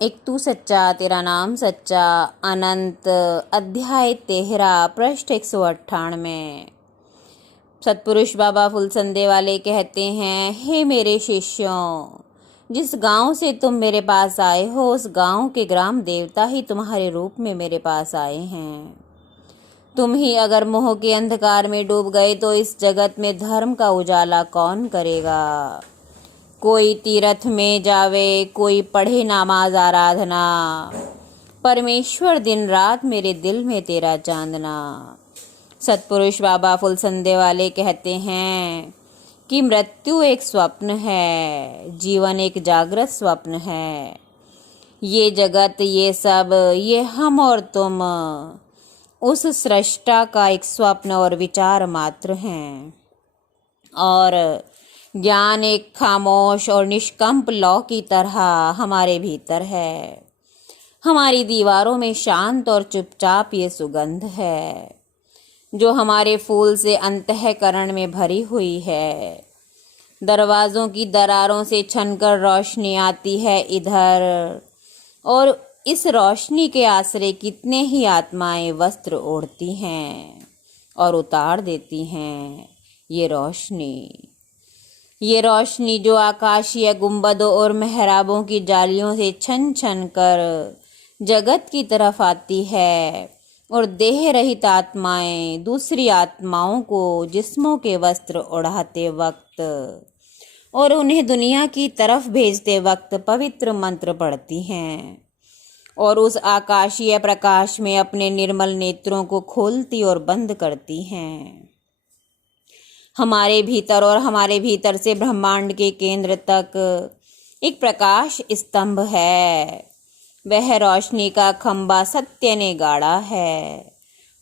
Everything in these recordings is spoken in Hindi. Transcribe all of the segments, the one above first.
एक तू सच्चा तेरा नाम सच्चा अनंत अध्याय 13 पृष्ठ 198। सतपुरुष बाबा फुलसंदे वाले कहते हैं, हे मेरे शिष्यों, जिस गांव से तुम मेरे पास आए हो उस गांव के ग्राम देवता ही तुम्हारे रूप में मेरे पास आए हैं। तुम ही अगर मोह के अंधकार में डूब गए तो इस जगत में धर्म का उजाला कौन करेगा। कोई तीर्थ में जावे, कोई पढ़े नमाज आराधना, परमेश्वर दिन रात मेरे दिल में तेरा चांदना। सतपुरुष बाबा फुलसंदे वाले कहते हैं कि मृत्यु एक स्वप्न है, जीवन एक जागृत स्वप्न है। ये जगत, ये सब, ये हम और तुम उस सृष्टा का एक स्वप्न और विचार मात्र हैं। और ज्ञान एक खामोश और निष्कंप लौ की तरह हमारे भीतर है। हमारी दीवारों में शांत और चुपचाप ये सुगंध है जो हमारे फूल से अंतःकरण में भरी हुई है। दरवाज़ों की दरारों से छनकर रोशनी आती है इधर, और इस रोशनी के आसरे कितने ही आत्माएं वस्त्र ओढ़ती हैं और उतार देती हैं। ये रोशनी जो आकाशीय गुंबदों और मेहराबों की जालियों से छन छन कर जगत की तरफ आती है, और देह रहित आत्माएं दूसरी आत्माओं को जिस्मों के वस्त्र ओढ़ाते वक्त और उन्हें दुनिया की तरफ भेजते वक्त पवित्र मंत्र पढ़ती हैं और उस आकाशीय प्रकाश में अपने निर्मल नेत्रों को खोलती और बंद करती हैं। हमारे भीतर और हमारे भीतर से ब्रह्मांड के केंद्र तक एक प्रकाश स्तंभ है। वह रोशनी का खंबा सत्य ने गाड़ा है।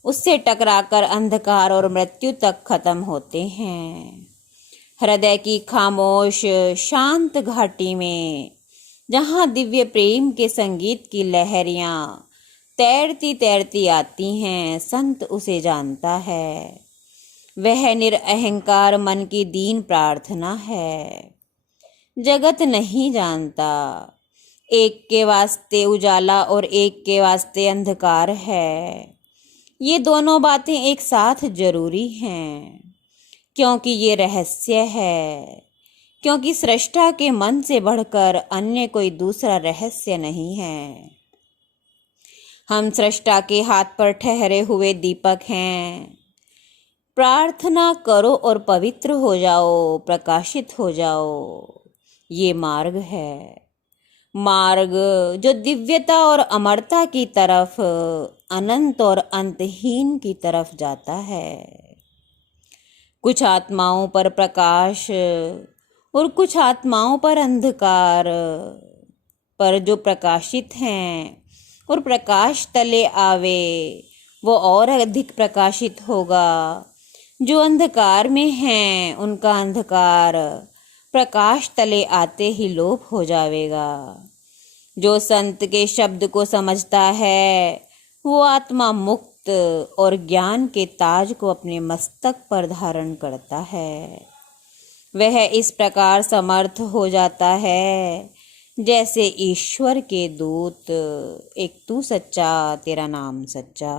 उससे टकराकर अंधकार और मृत्यु तक खत्म होते हैं। हृदय की खामोश शांत घाटी में जहाँ दिव्य प्रेम के संगीत की लहरियाँ तैरती तैरती आती हैं, संत उसे जानता है। वह निरअहंकार मन की दीन प्रार्थना है। जगत नहीं जानता, एक के वास्ते उजाला और एक के वास्ते अंधकार है। ये दोनों बातें एक साथ जरूरी हैं, क्योंकि ये रहस्य है। क्योंकि सृष्टा के मन से बढ़कर अन्य कोई दूसरा रहस्य नहीं है। हम सृष्टा के हाथ पर ठहरे हुए दीपक हैं। प्रार्थना करो और पवित्र हो जाओ, प्रकाशित हो जाओ। ये मार्ग है, मार्ग जो दिव्यता और अमरता की तरफ, अनंत और अंतहीन की तरफ जाता है। कुछ आत्माओं पर प्रकाश और कुछ आत्माओं पर अंधकार, पर जो प्रकाशित हैं और प्रकाश तले आवे वो और अधिक प्रकाशित होगा। जो अंधकार में हैं उनका अंधकार प्रकाश तले आते ही लोप हो जाएगा। जो संत के शब्द को समझता है वो आत्मा मुक्त और ज्ञान के ताज को अपने मस्तक पर धारण करता है। वह इस प्रकार समर्थ हो जाता है जैसे ईश्वर के दूत। एक तू सच्चा तेरा नाम सच्चा।